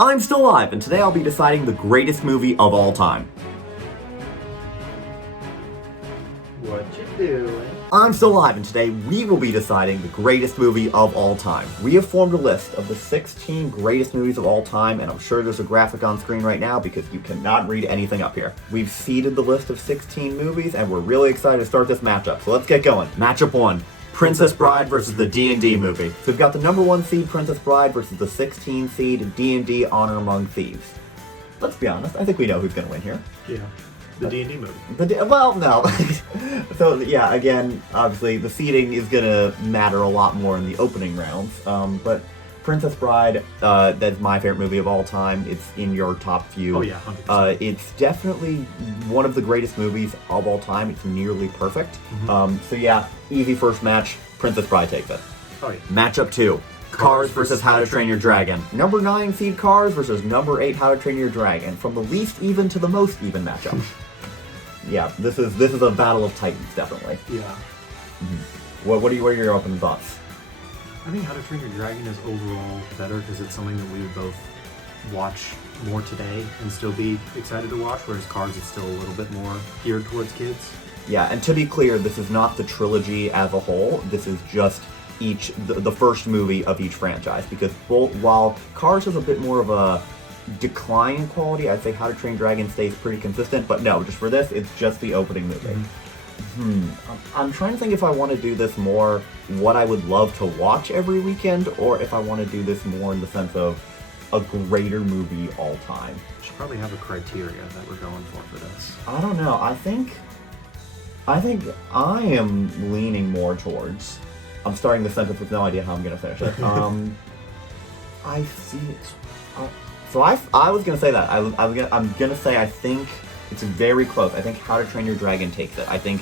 I'm still alive, and today I'll be deciding the greatest movie of all time. What you doing? I'm still alive, and today we will be deciding the greatest movie of all time. We have formed a list of the 16 greatest movies of all time, and I'm sure there's a graphic on screen right now because you cannot read anything up here. We've seeded the list of 16 movies, and we're really excited to start this matchup, so let's get going. Matchup 1. Princess Bride versus the D&D movie. So we've got the number 1 seed Princess Bride versus the 16 seed D&D Honor Among Thieves. Let's be honest, I think we know who's going to win here. Yeah, the D&D movie. Well, no. So yeah, again, obviously the seeding is going to matter a lot more in the opening rounds. But Princess Bride, that's my favorite movie of all time. It's in your top few. Oh yeah, 100%. It's definitely one of the greatest movies of all time. It's nearly perfect. Mm-hmm. So yeah, easy first match. Princess Bride takes it. Oh yeah. Matchup 2. Cars versus How to Train Your Dragon. Number 9 seed Cars versus number 8 How to Train Your Dragon. From the least even to the most even matchup. Yeah, this is a battle of titans, definitely. Yeah. What are your opening thoughts? I think How to Train Your Dragon is overall better because it's something that we would both watch more today and still be excited to watch, whereas Cars is still a little bit more geared towards kids. Yeah, and to be clear, this is not the trilogy as a whole. This is just the first movie of each franchise, because while Cars has a bit more of a decline in quality, I'd say How to Train Your Dragon stays pretty consistent, but no, just for this, it's just the opening movie. I'm trying to think if I want to do this more what I would love to watch every weekend, or if I want to do this more in the sense of a greater movie all time. We should probably have a criteria that we're going for this. I don't know. I think I am leaning more towards. I'm starting the sentence with no idea how I'm going to finish it. I see. So I was going to say that. I'm going to say I think it's very close. I think How to Train Your Dragon takes it. I think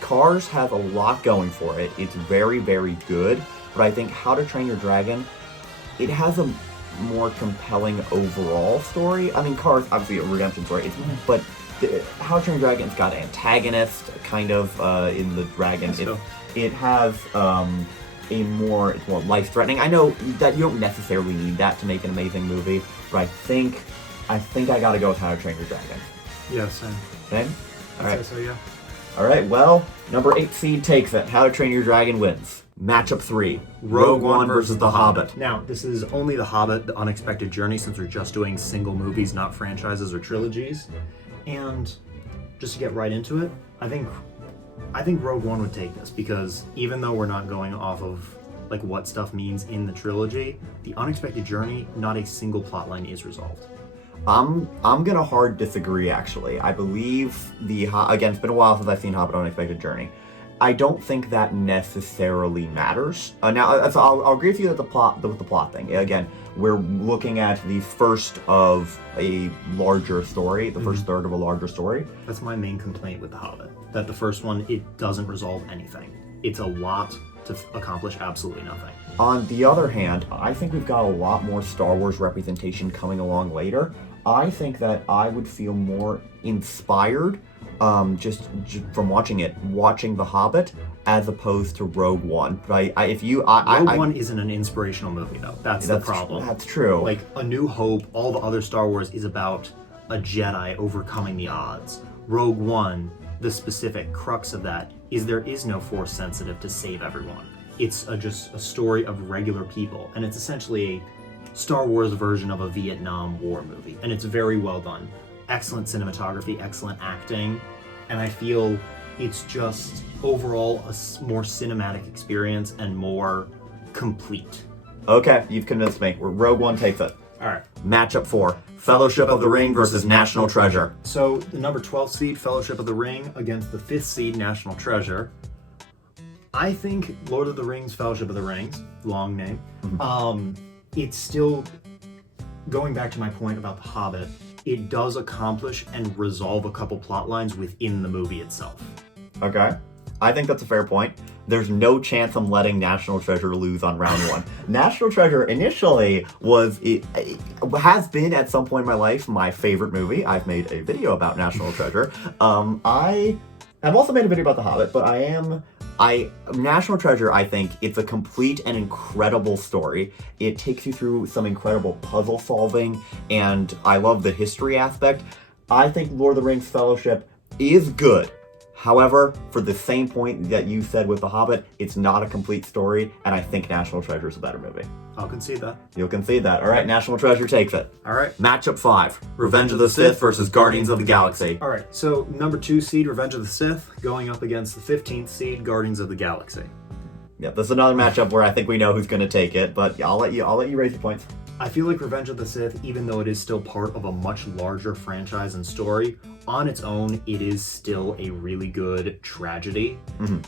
Cars has a lot going for it. It's very, very good. But I think How to Train Your Dragon, it has a more compelling overall story. I mean, Cars, obviously a redemption story. But How to Train Your Dragon's got an antagonist, kind of, in the dragon. It has it's more life-threatening. I know that you don't necessarily need that to make an amazing movie, but I think I gotta go with How to Train Your Dragon. Yeah, same. Same? Alright. So yeah. Alright, well, number 8 seed takes it. How to Train Your Dragon wins. Matchup 3. Rogue One versus The Hobbit. Now, this is only The Hobbit, The Unexpected Journey, since we're just doing single movies, not franchises or trilogies. And just to get right into it, I think Rogue One would take this, because even though we're not going off of like what stuff means in the trilogy, The Unexpected Journey, not a single plotline is resolved. I'm gonna hard disagree, actually. I believe again, it's been a while since I've seen Hobbit Unexpected Journey. I don't think that necessarily matters. Now, so I'll agree with you that with the plot thing. Again, we're looking at the first of a larger story, the first third of a larger story. That's my main complaint with The Hobbit, that the first one, it doesn't resolve anything. It's a lot to accomplish absolutely nothing. On the other hand, I think we've got a lot more Star Wars representation coming along later. I think that I would feel more inspired just from watching The Hobbit, as opposed to Rogue One. But Rogue One isn't an inspirational movie, though. That's the problem. That's true. Like, A New Hope, all the other Star Wars is about a Jedi overcoming the odds. Rogue One, the specific crux of that is there is no Force sensitive to save everyone. It's just a story of regular people, and it's essentially a Star Wars version of a Vietnam War movie, and it's very well done. Excellent cinematography, excellent acting, and I feel it's just overall a more cinematic experience and more complete. Okay, you've convinced me. Rogue One takes it. Alright. Matchup 4. Fellowship of the Ring versus National Treasure. So, the number 12 seed, Fellowship of the Ring, against the 5th seed, National Treasure. I think Lord of the Rings, Fellowship of the Rings, long name, it's still, going back to my point about The Hobbit, it does accomplish and resolve a couple plot lines within the movie itself. Okay. I think that's a fair point. There's no chance I'm letting National Treasure lose on round 1. National Treasure initially has been at some point in my life my favorite movie. I've made a video about National Treasure. I have also made a video about The Hobbit, but I am National Treasure, I think it's a complete and incredible story. It takes you through some incredible puzzle solving, and I love the history aspect. I think Lord of the Rings Fellowship is good. However, for the same point that you said with The Hobbit, it's not a complete story, and I think National Treasure is a better movie. I'll concede that. You'll concede that. All right, National Treasure takes it. All right. Matchup 5, Revenge of the Sith versus Guardians of the Galaxy. All right, so number 2 seed, Revenge of the Sith, going up against the 15th seed, Guardians of the Galaxy. Yeah, this is another matchup where I think we know who's going to take it, but I'll let you raise your points. I feel like Revenge of the Sith, even though it is still part of a much larger franchise and story, on its own, it is still a really good tragedy.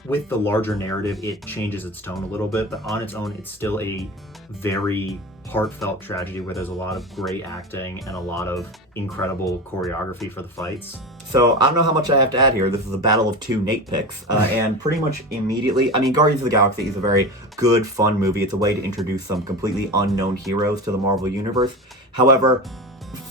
With the larger narrative, it changes its tone a little bit, but on its own, it's still a very heartfelt tragedy where there's a lot of great acting and a lot of incredible choreography for the fights. So I don't know how much I have to add here. This is a battle of 2 Nate picks, and pretty much immediately, I mean, Guardians of the Galaxy is a very good, fun movie. It's a way to introduce some completely unknown heroes to the Marvel Universe. However,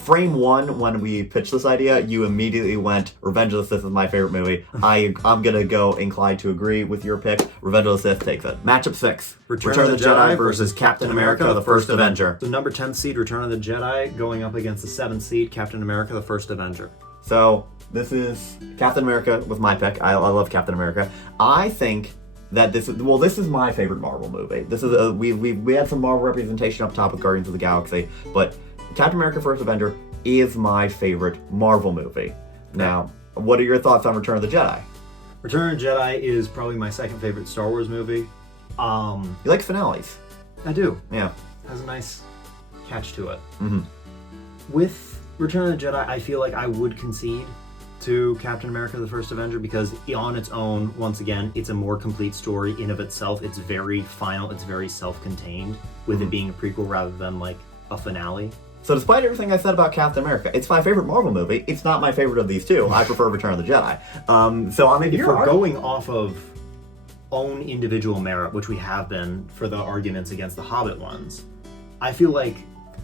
frame 1, when we pitched this idea, you immediately went, Revenge of the Sith is my favorite movie. I'm gonna go inclined to agree with your pick. Revenge of the Sith takes it. Matchup 6, Return of the Jedi versus Captain America, the First Avenger. The number 10 seed, Return of the Jedi, going up against the 7th seed, Captain America, the First Avenger. So this is Captain America with my pick. I love Captain America. I think that this is my favorite Marvel movie. This is we had some Marvel representation up top with Guardians of the Galaxy, but Captain America First Avenger is my favorite Marvel movie. Now, what are your thoughts on Return of the Jedi? Return of the Jedi is probably my second favorite Star Wars movie. You like finales? I do. Yeah. Has a nice catch to it. Mm-hmm. With Return of the Jedi, I feel like I would concede to Captain America the First Avenger because on its own, once again, it's a more complete story in of itself. It's very final, it's very self-contained, with it being a prequel rather than like a finale. So despite everything I said about Captain America, it's my favorite Marvel movie. It's not my favorite of these two. I prefer Return of the Jedi. So I may be going off of own individual merit, which we have been for the arguments against the Hobbit ones. I feel like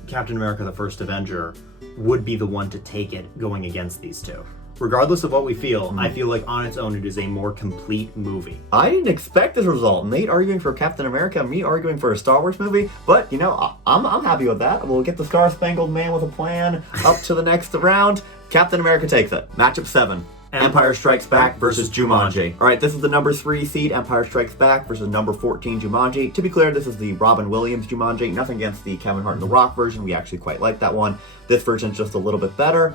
Captain America the First Avenger would be the one to take it going against these two. Regardless of what we feel, I feel like on its own it is a more complete movie. I didn't expect this result. Nate arguing for Captain America, me arguing for a Star Wars movie, but you know, I'm happy with that. We'll get the Star-Spangled Man with a plan up to the next round. Captain America takes it. Matchup 7. Empire Strikes Back versus Jumanji. All right, this is the number 3 seed, Empire Strikes Back versus number 14, Jumanji. To be clear, this is the Robin Williams Jumanji. Nothing against the Kevin Hart and The Rock version. We actually quite like that one. This version's just a little bit better.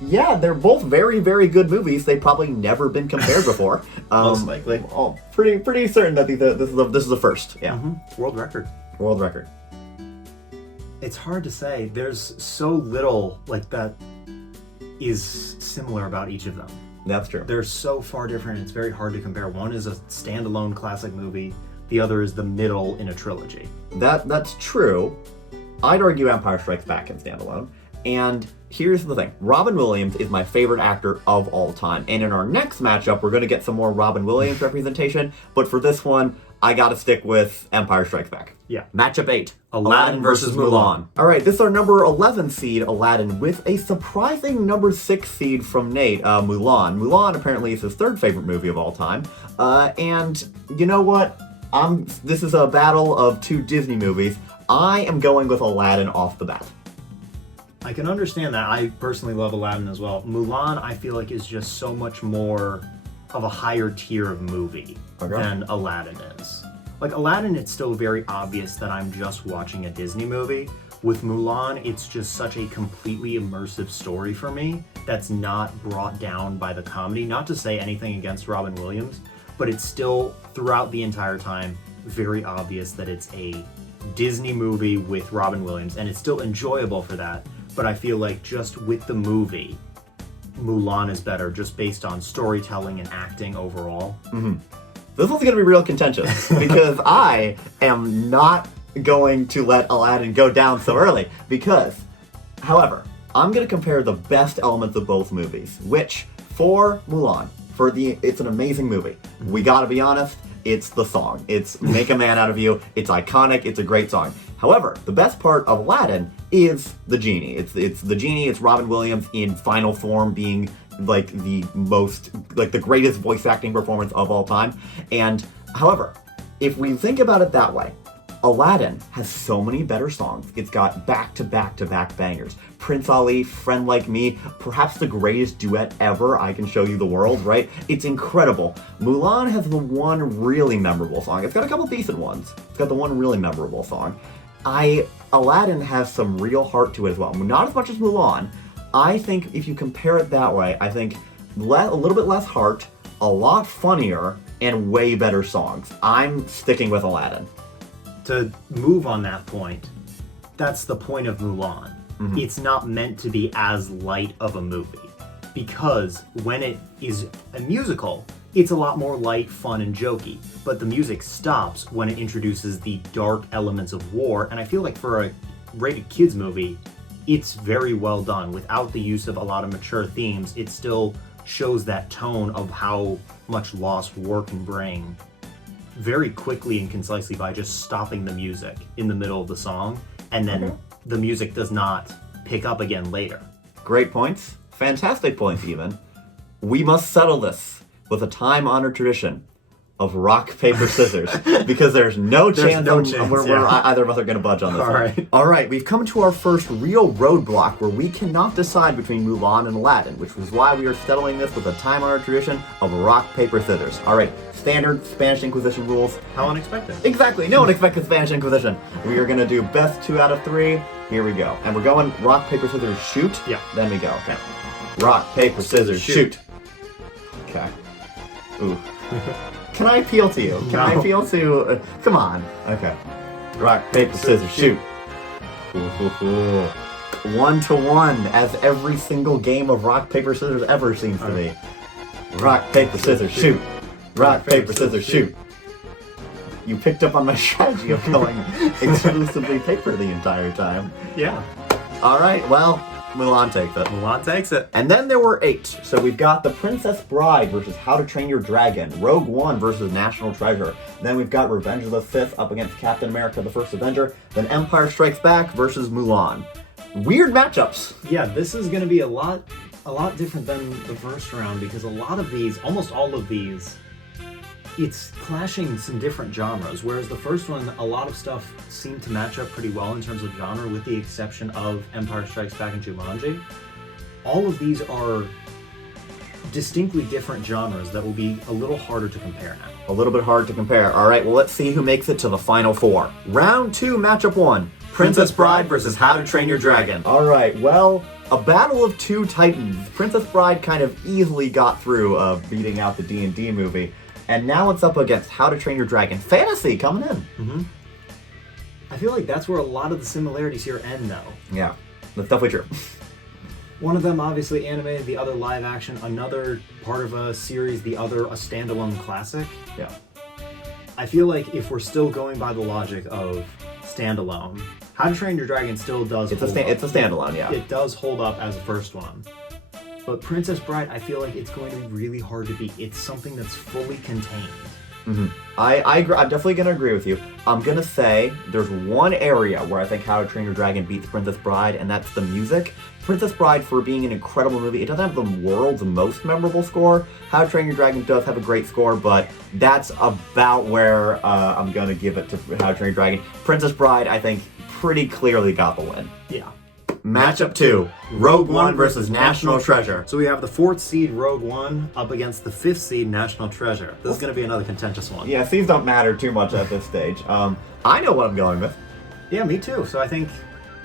Yeah, they're both very, very good movies. They've probably never been compared before. Most likely. Pretty certain that this is the first. Yeah. World record. World record. It's hard to say. There's so little like that is similar about each of them. That's true. They're so far different, it's very hard to compare. One is a standalone classic movie, the other is the middle in a trilogy. That's true. I'd argue Empire Strikes Back can stand alone. And here's the thing. Robin Williams is my favorite actor of all time. And in our next matchup, we're going to get some more Robin Williams representation. But for this one, I got to stick with Empire Strikes Back. Yeah. Matchup 8. Aladdin versus Mulan. All right, this is our number 11 seed, Aladdin, with a surprising number 6 seed from Nate, Mulan. Mulan apparently is his 3rd favorite movie of all time. And you know what? This is a battle of 2 Disney movies. I am going with Aladdin off the bat. I can understand that. I personally love Aladdin as well. Mulan, I feel like, is just so much more of a higher tier of movie than Aladdin is. Like, Aladdin, it's still very obvious that I'm just watching a Disney movie. With Mulan, it's just such a completely immersive story for me that's not brought down by the comedy. Not to say anything against Robin Williams, but it's still, throughout the entire time, very obvious that it's a Disney movie with Robin Williams, and it's still enjoyable for that. But I feel like just with the movie, Mulan is better just based on storytelling and acting overall. This one's going to be real contentious because I am not going to let Aladdin go down so early because, however, I'm going to compare the best elements of both movies, which for Mulan, it's an amazing movie. We got to be honest, it's the song. It's Make a Man Out of You. It's iconic. It's a great song. However, the best part of Aladdin is the genie. It's the genie. It's Robin Williams in final form, being like the greatest voice acting performance of all time. And however, if we think about it that way, Aladdin has so many better songs. It's got back-to-back-to-back bangers. Prince Ali, Friend Like Me, perhaps the greatest duet ever, I Can Show You the World, right? It's incredible. Mulan has the one really memorable song. It's got a couple decent ones. It's got the one really memorable song. Aladdin has some real heart to it as well. Not as much as Mulan. I think if you compare it that way, I think a little bit less heart, a lot funnier, and way better songs. I'm sticking with Aladdin. To move on that point, that's the point of Mulan. Mm-hmm. It's not meant to be as light of a movie, because when it is a musical, it's a lot more light, fun, and jokey. But the music stops when it introduces the dark elements of war, and I feel like for a rated kids movie, it's very well done. Without the use of a lot of mature themes, it still shows that tone of how much loss war can bring very quickly and concisely by just stopping the music in the middle of the song, and then the music does not pick up again later. Great points. Fantastic points, even. We must settle this with a time-honored tradition of rock, paper, scissors, because there's no chance either of us are going to budge on this one. All right, we've come to our first real roadblock where we cannot decide between Mulan and Aladdin, which was why we are settling this with a time-honored tradition of rock, paper, scissors. All right, standard Spanish Inquisition rules. How unexpected. Exactly, no one expected Spanish Inquisition. We are going to do best 2 out of 3. Here we go. And we're going rock, paper, scissors, shoot? Yeah. Then we go, okay. Rock, paper, scissors, shoot. Okay. Ooh. Can I appeal to you? Can I appeal to... come on. Okay. Rock, paper, scissors, shoot. 1-1, as every single game of rock, paper, scissors ever seems to be. Rock, paper, scissors, shoot. Rock, paper, scissors, shoot. You picked up on my strategy of going exclusively paper the entire time. Yeah. All right, well, Mulan takes it. Mulan takes it. And then there were 8. So we've got The Princess Bride versus How to Train Your Dragon, Rogue One versus National Treasure. Then we've got Revenge of the Sith up against Captain America: The First Avenger. Then Empire Strikes Back versus Mulan. Weird matchups. Yeah, this is going to be a lot different than the first round, because a lot of these, almost all of these, it's clashing some different genres, whereas the first one, a lot of stuff seemed to match up pretty well in terms of genre, with the exception of Empire Strikes Back and Jumanji. All of these are distinctly different genres that will be a little harder to compare now. A little bit hard to compare. All right, well, let's see who makes it to the final 4. Round 2, matchup 1. Princess Bride versus How to Train Your Dragon. All right, well, a battle of 2 titans. Princess Bride kind of easily got through beating out the D&D movie. And now it's up against How to Train Your Dragon. Fantasy coming in. Mm-hmm. I feel like that's where a lot of the similarities here end, though. Yeah, that's definitely true. One of them obviously animated, the other live action, another part of a series, the other a standalone classic. Yeah. I feel like if we're still going by the logic of standalone, How to Train Your Dragon still does it's a standalone, yeah. It does hold up as the first one. But Princess Bride, I feel like it's going to be really hard to beat. It's something that's fully contained. Mm-hmm. I'm definitely going to agree with you. I'm going to say there's one area where I think How to Train Your Dragon beats Princess Bride, and that's the music. Princess Bride, for being an incredible movie, it doesn't have the world's most memorable score. How to Train Your Dragon does have a great score, but that's about where I'm going to give it to How to Train Your Dragon. Princess Bride, I think, pretty clearly got the win. Yeah. Matchup 2, Rogue One versus National Treasure. So we have the 4th seed Rogue One up against the 5th seed National Treasure. This is going to be another contentious one. Yeah, seeds don't matter too much at this stage. I know what I'm going with. Yeah, me too. So I think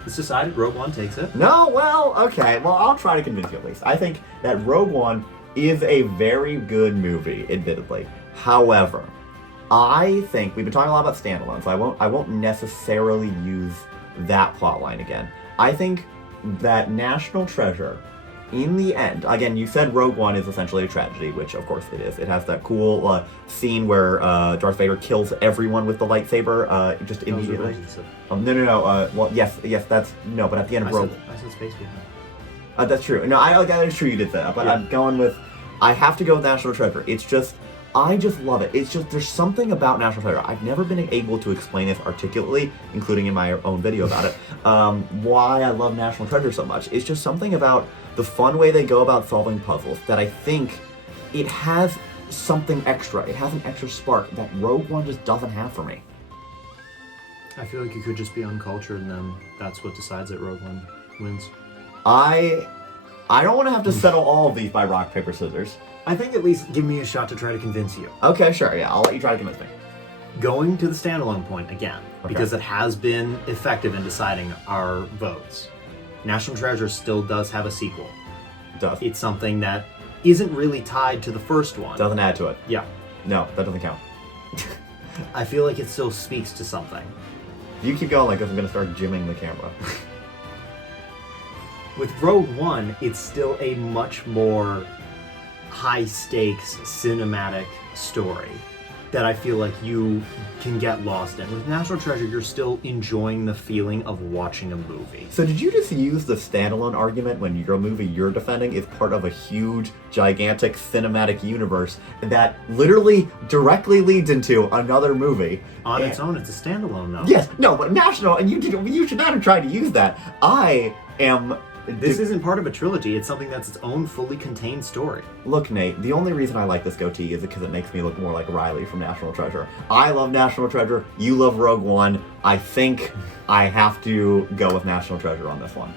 it's decided Rogue One takes it. No, well, okay. Well, I'll try to convince you at least. I think that Rogue One is a very good movie, admittedly. However, I think we've been talking a lot about standalone, so I won't necessarily use that plotline again. I think that National Treasure, in the end, again, you said Rogue One is essentially a tragedy, which of course it is. It has that cool scene where Darth Vader kills everyone with the lightsaber just immediately. No. Well, yes, that's no, but at the end of Rogue. I said Space Behind. That's true. No, that is true. You did say that, but yeah. I have to go with National Treasure. It's just I just love it. It's just, there's something about National Treasure. I've never been able to explain this articulately, including in my own video about it, why I love National Treasure so much. It's just something about the fun way they go about solving puzzles that I think it has something extra. It has an extra spark that Rogue One just doesn't have for me. I feel like you could just be uncultured, and then that's what decides that Rogue One wins. I don't want to have to settle all of these by rock, paper, scissors. I think at least give me a shot to try to convince you. Okay, sure, yeah, I'll let you try to convince me. Going to the standalone point again, Okay. because it has been effective in deciding our votes. National Treasure still does have a sequel. Does. It's something that isn't really tied to the first one. Doesn't add to it. Yeah. No, that doesn't count. I feel like it still speaks to something. If you keep going like this, I'm gonna start gymming the camera. With Rogue One, it's still a much more high-stakes cinematic story that I feel like you can get lost in. With National Treasure, you're still enjoying the feeling of watching a movie. So did you just use the standalone argument when your movie you're defending is part of a huge, gigantic cinematic universe that literally directly leads into another movie? On its own, it's a standalone, though. Yes, no, but National, and you should not have tried to use that. I am... This isn't part of a trilogy. It's something that's its own fully contained story. Look, Nate, the only reason I like this goatee is because it makes me look more like Riley from National Treasure. I love National Treasure. You love Rogue One. I think I have to go with National Treasure on this one.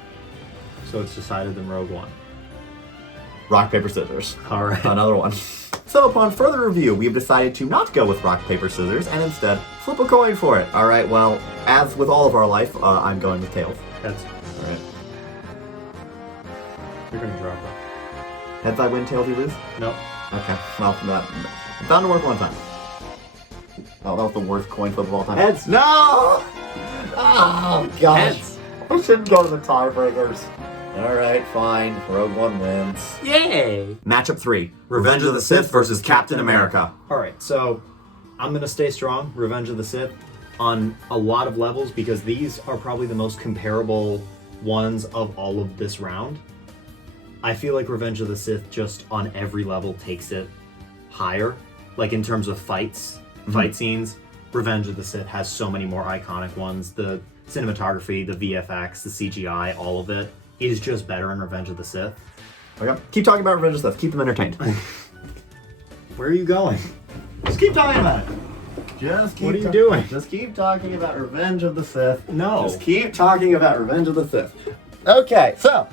So it's decided in Rogue One. Rock, paper, scissors. All right. Another one. So upon further review, we have decided to not go with rock, paper, scissors, and instead flip a coin for it. All right, well, as with all of our life, I'm going with tails. Heads. All right. You're gonna drop it. Heads I win, tails you lose? Nope. Okay, well, that bound to work one time. Oh, that was the worst coin flip of all time. Heads. No! Oh, gosh. Heads. I shouldn't go to the tiebreakers. All right, fine. Rogue One wins. Yay! Matchup 3. Revenge of the Sith versus Captain America. Alright, so I'm gonna stay strong, Revenge of the Sith, on a lot of levels because these are probably the most comparable ones of all of this round. I feel like Revenge of the Sith just on every level takes it higher. Like in terms of fight scenes, Revenge of the Sith has so many more iconic ones. The cinematography, the VFX, the CGI, all of it is just better in Revenge of the Sith. Okay. Keep talking about Revenge of the Sith. Keep them entertained. Where are you going? Just keep talking about it. Just keep What are you doing? Just keep talking about Revenge of the Sith. No. Just keep talking about Revenge of the Sith. Okay, so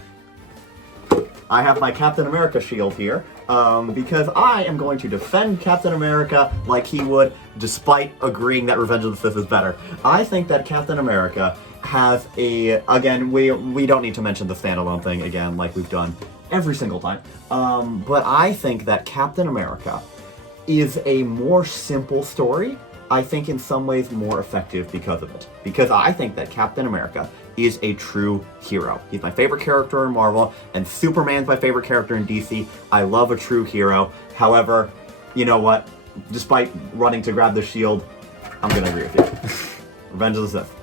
I have my Captain America shield here because I am going to defend Captain America like he would, despite agreeing that Revenge of the Sith is better. I think that Captain America has a, again, we don't need to mention the standalone thing again like we've done every single time, but I think that Captain America is a more simple story. I think in some ways more effective because of it. Because I think that Captain America is a true hero. He's my favorite character in Marvel, and Superman's my favorite character in DC. I love a true hero. However, you know what? Despite running to grab the shield, I'm gonna agree with you. Revenge of the Sith.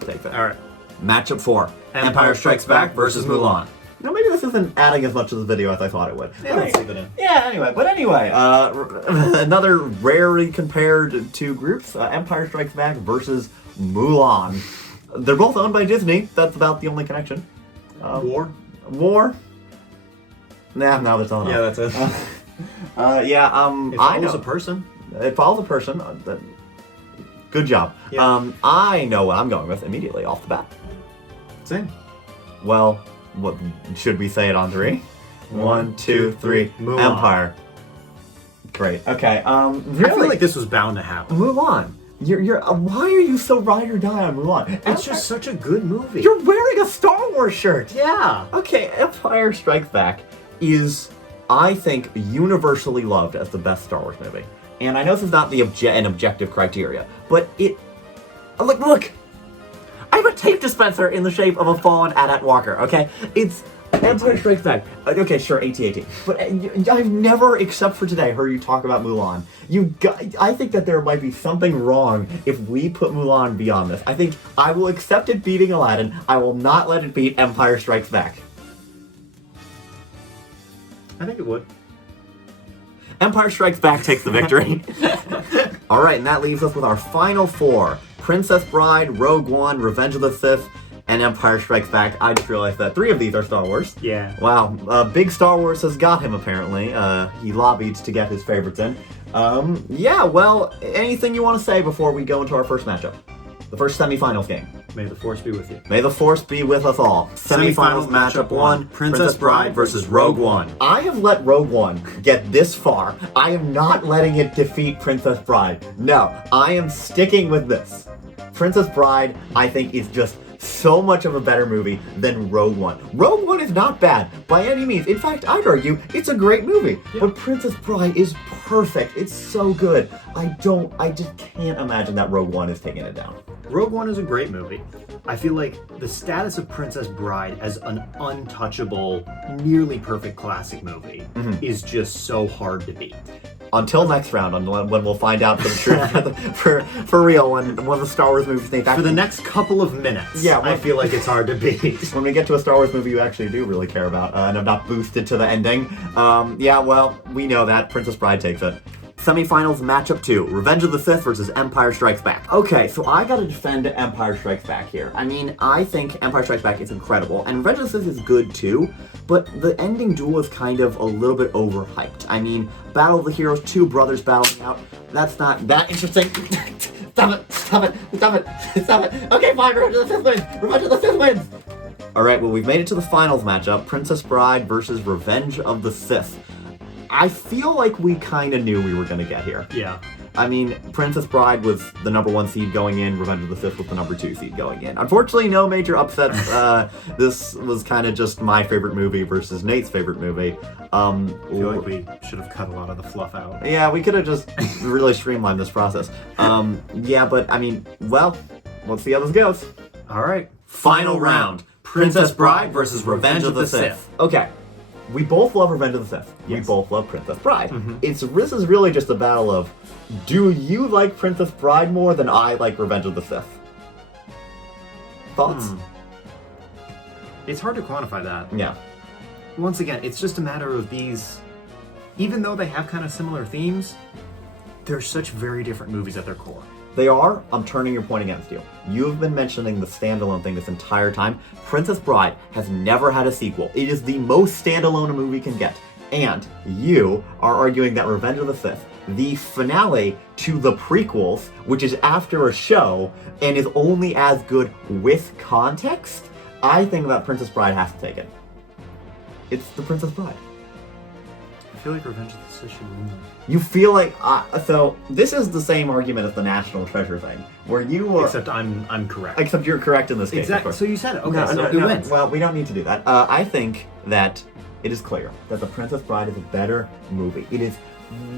Take that. Alright. Matchup 4. Empire Strikes Back versus Mulan. You know, maybe this isn't adding as much to the video as I thought it would. Yeah, let's leave it in. Yeah, anyway, another rarely compared two groups, Empire Strikes Back versus Mulan. They're both owned by Disney. That's about the only connection. War? War? Nah, no, there's not. Yeah, that's it. It I I know. know. a person. It follows a person. Good job. Yeah. I know what I'm going with immediately off the bat. Same. Well, what should we say it on 3? 1, 2, 3. Mulan. Empire. Great. Okay. Really? I feel like this was bound to happen. Mulan. You're. Why are you so ride or die on Mulan? It's just such a good movie. You're wearing a Star Wars shirt. Yeah. Okay. Empire Strikes Back is, I think, universally loved as the best Star Wars movie. And I know this is not an objective criteria, but it. Look. I have a tape dispenser in the shape of a fallen AT-AT Walker, okay? It's Empire Strikes Back. Okay, sure, AT-AT. But I've never, except for today, heard you talk about Mulan. I think that there might be something wrong if we put Mulan beyond this. I think I will accept it beating Aladdin. I will not let it beat Empire Strikes Back. I think it would. Empire Strikes Back takes the victory. All right, and that leaves us with our final four: Princess Bride, Rogue One, Revenge of the Sith, and Empire Strikes Back. I just realized that 3 of these are Star Wars. Yeah. Wow, big Star Wars has got him, apparently. He lobbied to get his favorites in. Yeah, well, anything you want to say before we go into our first matchup? The first semifinals game. May the Force be with you. May the Force be with us all. Semifinals matchup 1, Princess Bride versus Rogue One. I have let Rogue One get this far. I am not letting it defeat Princess Bride. No, I am sticking with this. Princess Bride, I think, is just so much of a better movie than Rogue One. Rogue One is not bad by any means. In fact, I'd argue it's a great movie. Yeah. But Princess Bride is perfect. It's so good. I just can't imagine that Rogue One is taking it down. Rogue One is a great movie. I feel like the status of Princess Bride as an untouchable, nearly perfect classic movie is just so hard to beat. Until next round, when we'll find out for the truth, for real, when one of the Star Wars movies named For the next couple of minutes, Yeah, I feel like it's hard to beat. when we get to a Star Wars movie you actually do really care about, and I'm not boosted to the ending. Yeah, well, we know that Princess Bride takes it. Semifinals matchup 2, Revenge of the Sith versus Empire Strikes Back. Okay, so I gotta defend Empire Strikes Back here. I mean, I think Empire Strikes Back is incredible, and Revenge of the Sith is good too, but the ending duel is kind of a little bit overhyped. I mean, Battle of the Heroes, 2 brothers battling out, that's not that interesting. Stop it. Okay, fine, Revenge of the Sith wins! Revenge of the Sith wins! Alright, well, we've made it to the finals matchup, Princess Bride versus Revenge of the Sith. I feel like we kind of knew we were going to get here. Yeah. I mean, Princess Bride was the number 1 seed going in, Revenge of the Sith was the number 2 seed going in. Unfortunately, no major upsets. This was kind of just my favorite movie versus Nate's favorite movie. I feel like we should have cut a lot of the fluff out. Yeah, we could have just really streamlined this process. Yeah, but I mean, well, let's see how this goes. All right. Final round, Princess Bride versus Revenge of the Sith. Okay. We both love Revenge of the Sith. Yes. We both love Princess Bride. This is really just a battle of, do you like Princess Bride more than I like Revenge of the Sith? Thoughts? It's hard to quantify that. Yeah. Once again, it's just a matter of these, even though they have kind of similar themes, they're such very different movies at their core. They are. I'm turning your point against you. You've been mentioning the standalone thing this entire time. Princess Bride has never had a sequel. It is the most standalone a movie can get. And you are arguing that Revenge of the Sith, the finale to the prequels, which is after a show and is only as good with context, I think that Princess Bride has to take it. It's the Princess Bride. I feel like Revenge of the Sith should win. You feel like so this is the same argument as the National Treasure thing, where you are. Except I'm correct. Except you're correct in this case. Exactly. So you said it. Okay. No, Who wins? Well, we don't need to do that. I think that it is clear that The Princess Bride is a better movie. It is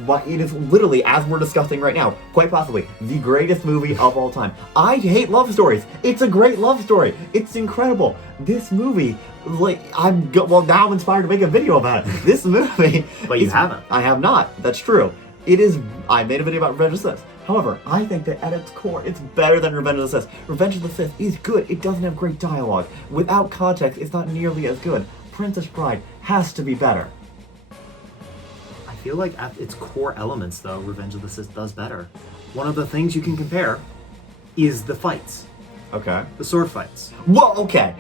literally, as we're discussing right now, quite possibly the greatest movie of all time. I hate love stories. It's a great love story. It's incredible. This movie, now I'm inspired to make a video about it. This movie. But you haven't. I have not. That's true. It is. I made a video about Revenge of the Sith. However, I think that at its core, it's better than Revenge of the Sith. Revenge of the Sith is good. It doesn't have great dialogue. Without context, it's not nearly as good. Princess Bride has to be better. I feel like at its core elements, though, Revenge of the Sith does better. One of the things you can compare is the fights. Okay. The sword fights. Whoa, okay.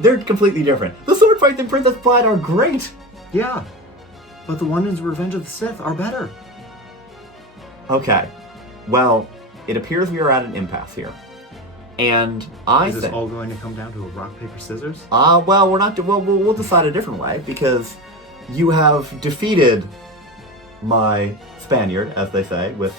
They're completely different. The sword fights in Princess Bride are great. Yeah. But the ones in Revenge of the Sith are better. Okay. Well, it appears we are at an impasse here. And I Is this think... all going to come down to a rock, paper, scissors? Well, we're not... Well, we'll decide a different way, because you have defeated my Spaniard, as they say, with...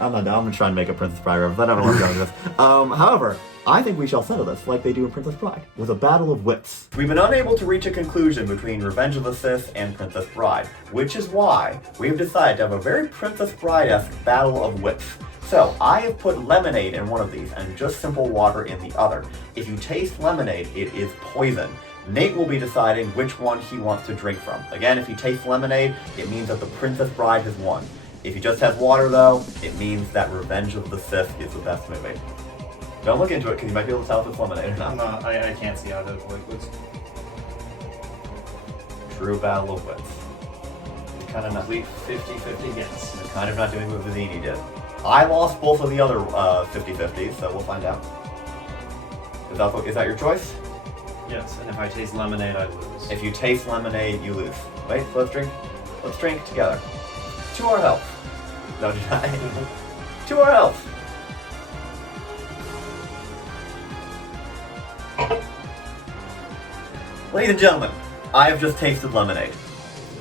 I'm gonna try and make a Princess Bride reference. I don't know where I'm going with this. However, I think we shall settle this like they do in Princess Bride, with a battle of wits. We've been unable to reach a conclusion between Revenge of the Sith and Princess Bride, which is why we have decided to have a very Princess Bride-esque battle of wits. So, I have put lemonade in one of these and just simple water in the other. If you taste lemonade, it is poison. Nate will be deciding which one he wants to drink from. Again, if he tastes lemonade, it means that the Princess Bride has won. If he just has water, though, it means that Revenge of the Sith is the best movie. Don't look into it, because you might be able to tell if it's lemonade or not. I can't see out of liquids. True battle of wits. kind of complete 50-50 hits. I'm kind of not doing what Vizini did. I lost both of the other 50-50s, so we'll find out. Is that your choice? Yes, and if I taste lemonade, I lose. If you taste lemonade, you lose. Wait, let's drink. Let's drink together. To our health. No, just to our health. Ladies and gentlemen, I have just tasted lemonade.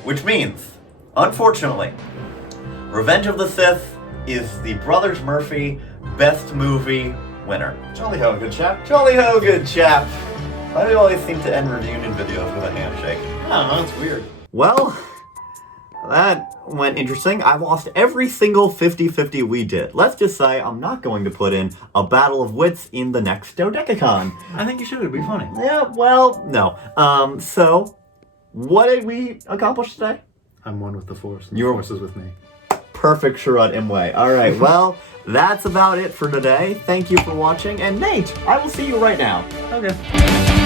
Which means, unfortunately, Revenge of the Sith is the Brothers Murphy Best Movie winner. Jolly ho, good chap. Jolly ho, good chap. Why do you always seem to end reunion videos with a handshake? I don't know, it's weird. Well, that went interesting. I lost every single 50-50 we did. Let's just say I'm not going to put in a battle of wits in the next Dodecacon. I think you should, it'd be funny. Yeah, well, no. So, what did we accomplish today? I'm one with the Force. You're- The Force is with me. Perfect Sherrod Imwe. Alright, well, that's about it for today. Thank you for watching, and Nate, I will see you right now. Okay.